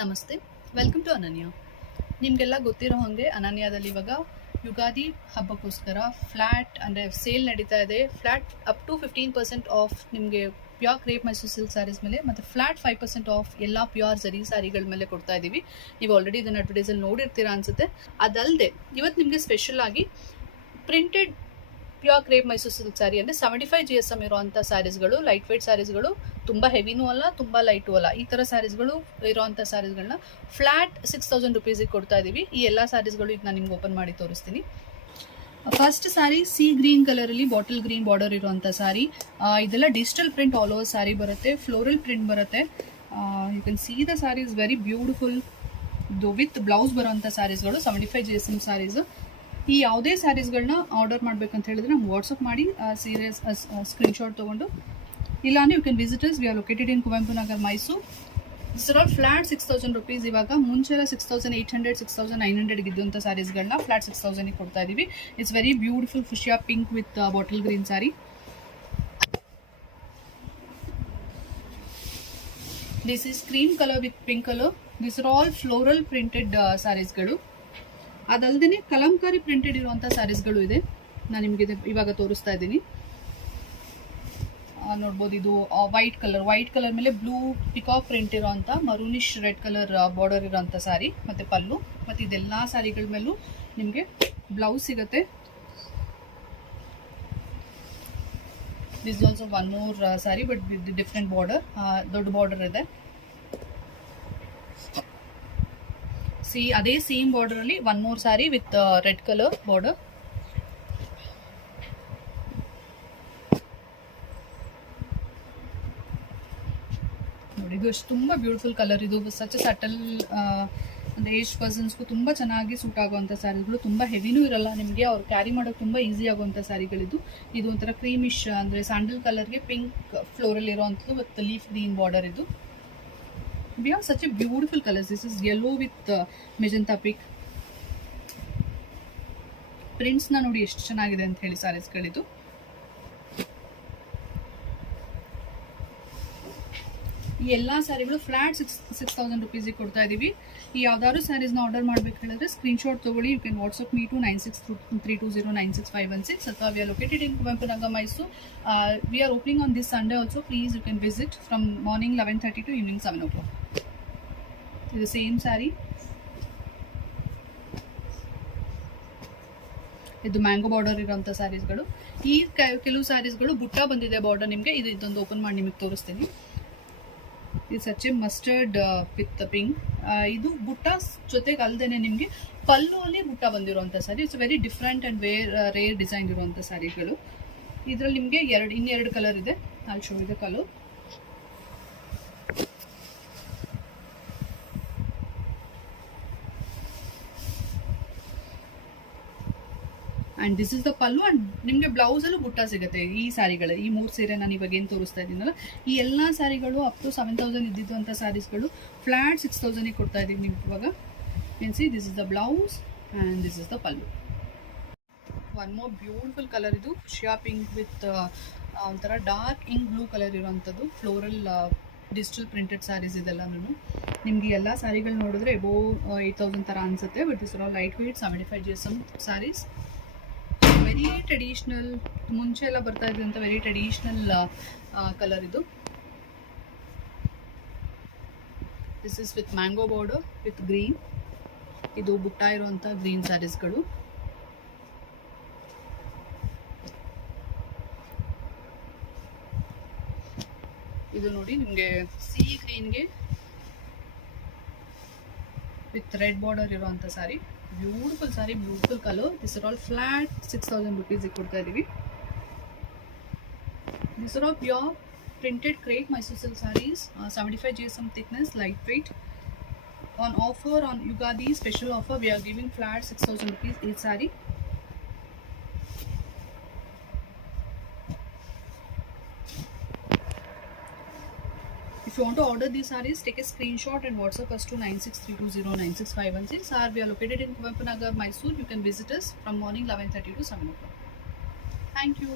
ನಮಸ್ತೆ, welcome to ಅನನ್ಯ. ನಿಮಗೆಲ್ಲ ಗೊತ್ತಿರೋ ಹಾಗೆ ಅನನ್ಯದಲ್ಲಿ ಇವಾಗ ಯುಗಾದಿ ಹಬ್ಬಕ್ಕೋಸ್ಕರ ಫ್ಲ್ಯಾಟ್ ಅಂದರೆ ಸೇಲ್ ನಡೀತಾ ಇದೆ. ಫ್ಲ್ಯಾಟ್ ಅಪ್ ಟು 15% ಆಫ್ ನಿಮಗೆ pure crepe Mysore silk saris ಮೇಲೆ ಮತ್ತು ಫ್ಲ್ಯಾಟ್ 5% ಆಫ್ ಎಲ್ಲ ಪ್ಯೂರ್ ಜರಿ ಸ್ಯಾರಿಗಳ ಮೇಲೆ ಕೊಡ್ತಾ ಇದ್ದೀವಿ. ನೀವು ಆಲ್ರೆಡಿ ಇದನ್ನು ಅಡ್ವರ್ಟೈಸಲ್ಲಿ ನೋಡಿರ್ತೀರಾ ಅನ್ಸುತ್ತೆ. ಅದಲ್ಲದೆ ಇವತ್ತು ನಿಮಗೆ ಸ್ಪೆಷಲ್ ಆಗಿ printed pure crepe Mysore silk sari ಅಂದರೆ 75 GSM ಇರುವಂಥ ಸ್ಯಾರೀಸ್ಗಳು, ಲೈಟ್ ವೆಯ್ಟ್ ಸ್ಯಾರೀಸ್ಗಳು, ತುಂಬ ಹೆವಿನೂ ಅಲ್ಲ, ತುಂಬ ಲೈಟು ಅಲ್ಲ, ಈ ಥರ ಸ್ಯಾರೀಸ್ಗಳು ಇರೋವಂಥ ಸ್ಯಾರೀಸ್ಗಳನ್ನ ಫ್ಲ್ಯಾಟ್ 6000 ರುಪೀಸಿಗೆ ಕೊಡ್ತಾ ಇದ್ದೀವಿ. ಈ ಎಲ್ಲ ಸ್ಯಾರೀಸ್ಗಳು ಈಗ ನಾನು ನಿಮ್ಗೆ ಓಪನ್ ಮಾಡಿ ತೋರಿಸ್ತೀನಿ. ಫಸ್ಟ್ ಸ್ಯಾರಿ ಸಿ ಗ್ರೀನ್ ಕಲರಲ್ಲಿ ಬಾಟಲ್ ಗ್ರೀನ್ ಬಾರ್ಡರ್ ಇರುವಂಥ ಸ್ಯಾರಿ. ಇದೆಲ್ಲ digital print all over sari ಬರುತ್ತೆ, ಫ್ಲೋರಲ್ ಪ್ರಿಂಟ್ ಬರುತ್ತೆ. You can see the sari is very beautiful. With blouse ಬರೋವಂಥ ಸ್ಯಾರೀಸ್ಗಳು 75 GSM ಸ್ಯಾರೀಸು. ಈ ಯಾವುದೇ ಸ್ಯಾರೀಸ್ಗಳನ್ನ ಆರ್ಡರ್ ಮಾಡಬೇಕಂತ ಹೇಳಿದ್ರೆ ನಮ್ಗೆ ವಾಟ್ಸಪ್ ಮಾಡಿ ಸೀರೀಸ್ ಸ್ಕ್ರೀನ್ಶಾಟ್ ತೊಗೊಂಡು, ಇಲ್ಲಾಂದರೆ you can visitors. We are located in Kuvempu Nagar, Mysore. This are all flat 6000 rupees. ಇವಾಗ ಮುಂಚೆಲ್ಲ 6800 6900 ಇದ್ದಂಥ ಸ್ಯಾರೀಸ್ಗಳನ್ನ ಫ್ಲ್ಯಾಟ್ 6000ಗೆ ಕೊಡ್ತಾ ಇದ್ದೀವಿ. It's very beautiful fuchsia pink with bottle green sari. This is cream colour with pink colour. This are all floral printed ಸ್ಯಾರೀಸ್ಗಳು. ಅದಲ್ಲದೆ Kalamkari printed ಇರುವಂಥ ಸ್ಯಾರೀಸ್ಗಳು ಇದೆ. ನಾನು ನಿಮಗೆ ಇವಾಗ ತೋರಿಸ್ತಾ ಇದ್ದೀನಿ. ನೋಡ್ಬೋದು, ಇದು ವೈಟ್ ಕಲರ್ ಮೇಲೆ ಬ್ಲೂ ಪಿಕಾಕ್ ಪ್ರಿಂಟ್ ಇರೋಂಥ ಮರೂನಿಶ್ ರೆಡ್ ಕಲರ್ ಬಾರ್ಡರ್ ಇರೋಂಥ ಸ್ಯಾರಿ ಮತ್ತು ಪಲ್ಲು. ಮತ್ತು ಇದೆಲ್ಲ ಸ್ಯಾರಿಗಳ ಮೇಲೂ ನಿಮಗೆ ಬ್ಲೌಸ್ ಸಿಗುತ್ತೆ. This also one more sari but with different border, ದೊಡ್ಡ ಬಾರ್ಡರ್ ಇದೆ. ಅದೇ ಸೇಮ್ ಬಾರ್ಡರ್ ಅಲ್ಲಿ one more sari with red colour border. ನೋಡಿ, ಇದು ಅಷ್ಟು ತುಂಬ ಬ್ಯೂಟಿಫುಲ್ ಕಲರ್. ಇದು ಸಚ್ ಸಟಲ್ ಅಂದರೆ ಏಜ್ ಪರ್ಸನ್ಸ್ಗೂ ತುಂಬ ಚೆನ್ನಾಗಿ ಸೂಟ್ ಆಗುವಂಥ ಸ್ಯಾರಿಗಳು. ತುಂಬ ಹೆವಿನೂ ಇರಲ್ಲ, ನಿಮಗೆ ಅವ್ರು ಕ್ಯಾರಿ ಮಾಡೋಕೆ ತುಂಬ ಈಸಿ ಆಗುವಂಥ ಸ್ಯಾರಿಗಳಿದು. ಇದು ಒಂಥರ ಕ್ರೀಮಿಶ್ ಅಂದರೆ ಸ್ಯಾಂಡಲ್ ಕಲರ್ಗೆ ಪಿಂಕ್ ಫ್ಲೋರಲ್ಲಿ ಇರೋವಂಥದ್ದು ವಿತ್ ಲೀಫ್ ಗ್ರೀನ್ ಬಾರ್ಡರ್. ಇದು we have such a beautiful colors. This is yellow with magenta pink. Prints na ನೋಡಿ ಎಷ್ಟು ಚೆನ್ನಾಗಿದೆ ಅಂತ ಹೇಳಿ ಸ್ಯಾರೀಸ್ಗಳಿದು. ಈ ಎಲ್ಲ ಸ್ಯಾರಿಗಳು ಫ್ಲಾಟ್ 6000 ರುಪೀಸಿಗೆ ಕೊಡ್ತಾ ಇದ್ದೀವಿ. ಈ ಯಾವ್ದಾದ್ರು ಸ್ಯಾರೀಸ್ನ ಆರ್ಡರ್ ಮಾಡ್ಬೇಕು ಹೇಳಿದ್ರೆ ಸ್ಕ್ರೀನ್ಶಾಟ್ ತಗೊಳ್ಳಿ. You can WhatsApp me to 9632209656 ಅಥವಾ we are located in Kuvempu Nagar, Mysore. We are opening on this Sunday also. Please you can visit from morning 11:30 to evening 7 o'clock. ಇದು ಸೇಮ್ ಸ್ಯಾರಿ. ಇದು ಮ್ಯಾಂಗೋ ಬಾರ್ಡರ್ ಇರೋಂಥ ಸ್ಯಾರೀಸ್ಗಳು. ಈ ಕೆಲವು ಸ್ಯಾರೀಸ್ಗಳು ಬುಟ್ಟ ಬಂದಿದೆ ಬಾರ್ಡರ್ ನಿಮಗೆ. ಇದೊಂದು ಓಪನ್ ಮಾಡಿ ನಿಮಗೆ ತೋರಿಸ್ತೀನಿ. ಇದು ಸಚ್ಚೆ ಮಸ್ಟರ್ಡ್ ವಿತ್ ಪಿಂಕ್. ಇದು ಬುಟ್ಟ ಜೊತೆಗೆ ಅಲ್ಲದೇನೆ ನಿಮಗೆ ಪಲ್ಲು ಅಲ್ಲಿ ಬುಟ್ಟ ಬಂದಿರುವಂಥ sari. It's very different and rare design ಇರುವಂಥ ಸ್ಯಾರಿಗಳು. ಇದರಲ್ಲಿ ನಿಮಗೆ ಇನ್ನೆರಡು ಕಲರ್ ಇದೆ. ಅಲ್ಲಿ ಶೋ ಇದೆ colour. And this is the pallu. And ನಿಮಗೆ ಬ್ಲೌಸಲ್ಲೂ ಬುಟ್ಟ ಸಿಗುತ್ತೆ ಈ ಸ್ಯಾರಿಗಳು. ಈ 3 ಸೀರೆ ನಾನು ಇವಾಗ ಏನು ತೋರಿಸ್ತಾ ಇದ್ದೀನಲ್ಲ, ಈ ಎಲ್ಲ ಸ್ಯಾರಿಗಳು ಅಪ್ ಟು 7000 ಇದ್ದಿದ್ದು ಅಂಥ ಸ್ಯಾರೀಸ್ಗಳು ಫ್ಲ್ಯಾಟ್ 6000ಗೆ ಕೊಡ್ತಾ ಇದ್ದೀವಿ ನೀವು ಇವಾಗ. You see this is the blouse and this is the pallu. One more beautiful colour. ಇದು ಶಿಯಾ ಪಿಂಕ್ ವಿತ್ ಒಂಥರ ಡಾರ್ಕ್ ಇಂಕ್ ಬ್ಲೂ ಕಲರ್ ಇರೋವಂಥದ್ದು ಫ್ಲೋರಲ್ ಡಿಜಿಟಲ್ ಪ್ರಿಂಟೆಡ್ ಸ್ಯಾರೀಸ್. ಇದೆಲ್ಲನೂ ನಿಮಗೆ ಎಲ್ಲ ಸ್ಯಾರಿಗಳು ನೋಡಿದ್ರೆ ಎಬೋವ್ 8000 ಥರ ಅನಿಸುತ್ತೆ. But this are all light weight 75 GSM saris. Very traditional, ಮುಂಚೆ ಎಲ್ಲ ಬರ್ತಾ ಇದ್ದಂಥ ವೆರಿ ಟ್ರೆಡಿಷ್ನಲ್ ಕಲರ್ ಇದು. This is with mango border with green. ಇದು ಬುಟ್ಟ ಇರುವಂಥ ಗ್ರೀನ್ ಸ್ಯಾರೀಸ್ಗಳು. ಇದು ನೋಡಿ ನಿಮಗೆ ಸಿ ಗ್ರೀನ್ಗೆ ವಿತ್ ರೆಡ್ ಬಾರ್ಡರ್ ಇರುವಂಥ sari. Beautiful sari, beautiful colour. This are all flat 6000 ರುಪೀಸಿಗೆ ಕೊಡ್ತಾ ಇದ್ದೀವಿ. This are all pure printed crepe Mysore silk saris, 75 GSM thickness, light weight. On offer on Yugadi special offer, we are giving flat 6000 rupees each saree. If you want to order these sarees, take a screenshot and WhatsApp us to 9632096516. Or we are located in Kuvempaanagar, Mysore. You can visit us from morning 11:30 to 7 o'clock. Thank you.